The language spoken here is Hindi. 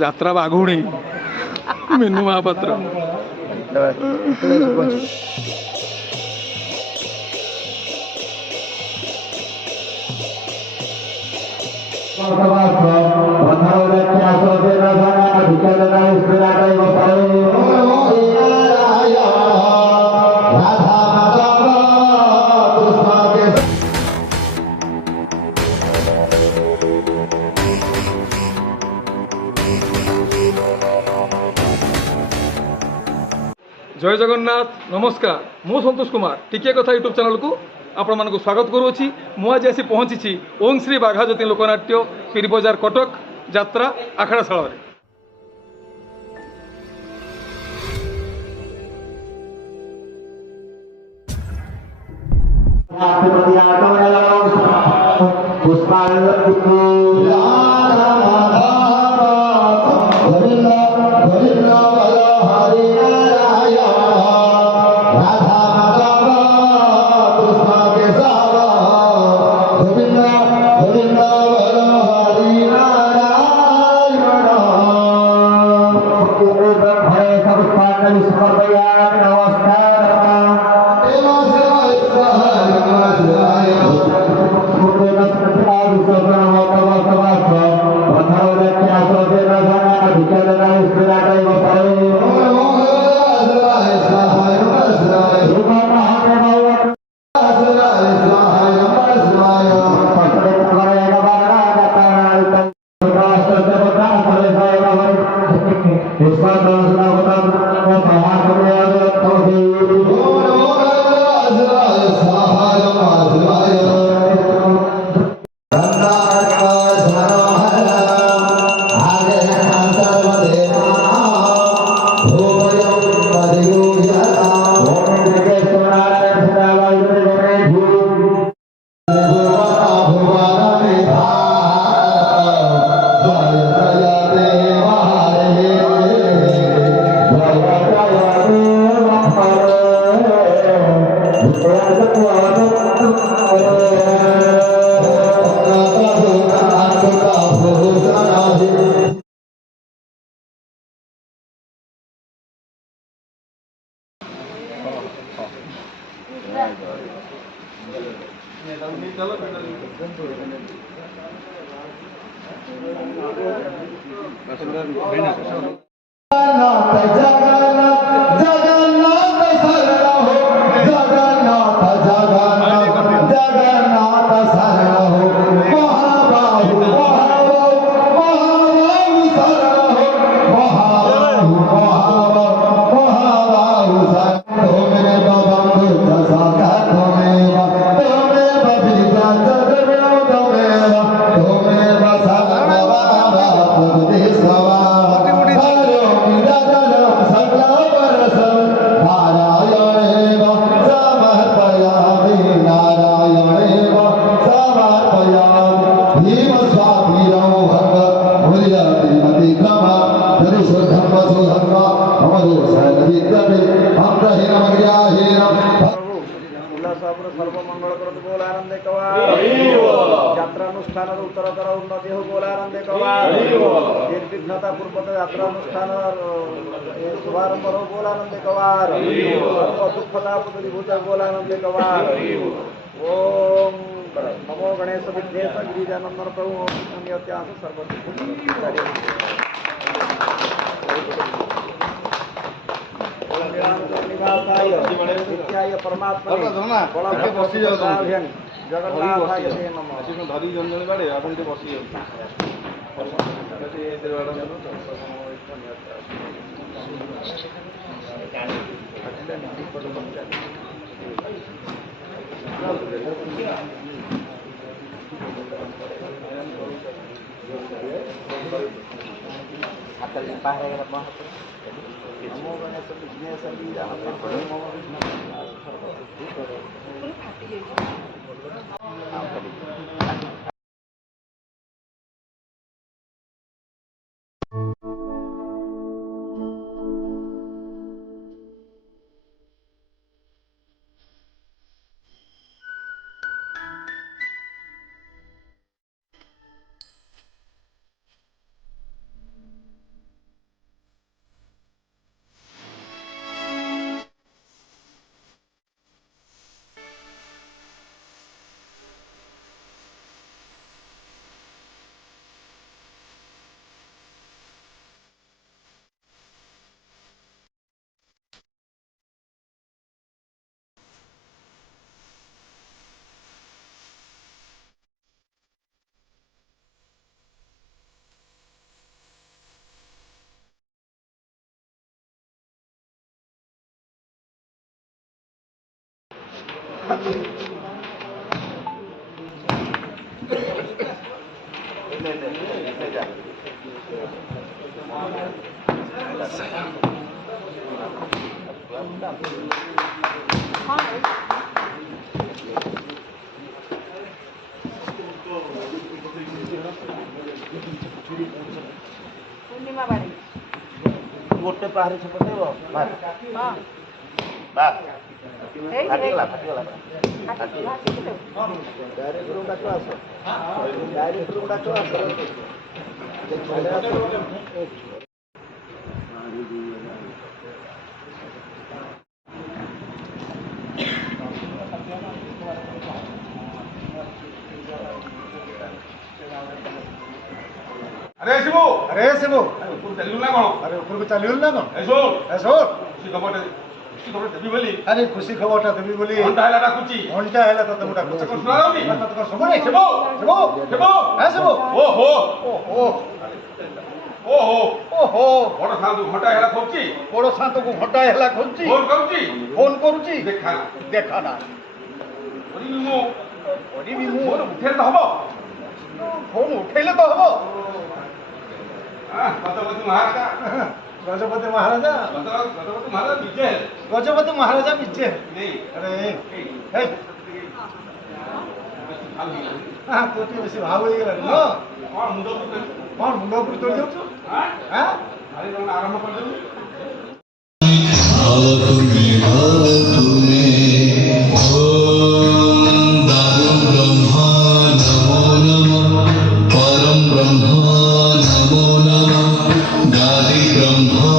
ଯାତ୍ରା ବାଘୁଣୀ ମିନୁ ମହାପାତ୍ର। जय जगन्नाथ नमस्कार मु संतोष कुमार टिके कथा यूट्यूब चैनल को आपण मानक स्वागत करुँची। मुझे आसी पहुँची ओम श्री बाघाज्योति लोकनाट्य पीर बजार कटक यात्रा आखड़ाशाल। यात्रानुष्ठान उत्तरतर उन्नति हो बोलानंदे कवार निर्विघ्नता पूर्वक यात्रानुष्ठान शुभारंभ हो बोलानंदे कवार दुखता दूरीभूत बोलानंदे कवार ओम नमो गणेश विघ्नेश गिरिजानंदन प्रभु नित्यांश सर्वनिवासाय नित्याय परमात्मने जगन्नाथाय नमः धरी जन जन बाड़े आप बसी नमो गणेश विघ्नेश ପୂର୍ଣ୍ଣିମା ବାଡ଼ି ଗୋଟେ ପାହାରି ଛପଟେଇବ ହଁ ବାସ୍ ହେଇଛି ଫାଟିଗଲା ହେଇଛି ଫାଟିଗଲା ଭାସିକି ଡାଇରେକ୍ଟରୁ ଡାକ ଆସ ଡାଇରେକ୍ଟରୁ ଡାକ ଆସ আরে শিবু अरे शिवू উপর চালিলু না কোন अरे ऊपर को चलिए ना कौन এসো ऐसो খুশি খবরটা দেবি বলি अरे खुशी खबरটা তুমি বলি ঘন্টা হেলা ডাকুচি ঘন্টা হেলা তো তুমি ডাকুছ কোন শোনা যাবনি তো শুনুনি শিবু শিবু শিবু হ্যাঁ শিবু ওহো ও ওহো ওহো বড় সাধু ঘন্টা হেলা করছি বড় শান্তକୁ ঘন্টা হেলা খুঁজছি ফোন করছি ফোন করুছি দেখা না দেখা না করিবি মু করিবি মু ফোন উঠেলে তো হব ফোন উঠেইলে তো হব হ্যাঁ গজপতি মহারাজা গজপতি মহারাজা গজপতি মহারাজা বিজয় গজপতি মহারাজা বিচ্ছে নেই আরে এই হ্যাঁ তো তুই বেশি ভাব হয়ে গেল না আমার মুন্ড করতে কଣ ମୁଣ୍ଡ ଉପରୁ ତୋଳି ଦେଉଛୁ হ্যাঁ হ্যাঁ আরে তখন আরম্ভ করদেবি परम ब्रह्म नमो नमः गादि ब्रह्म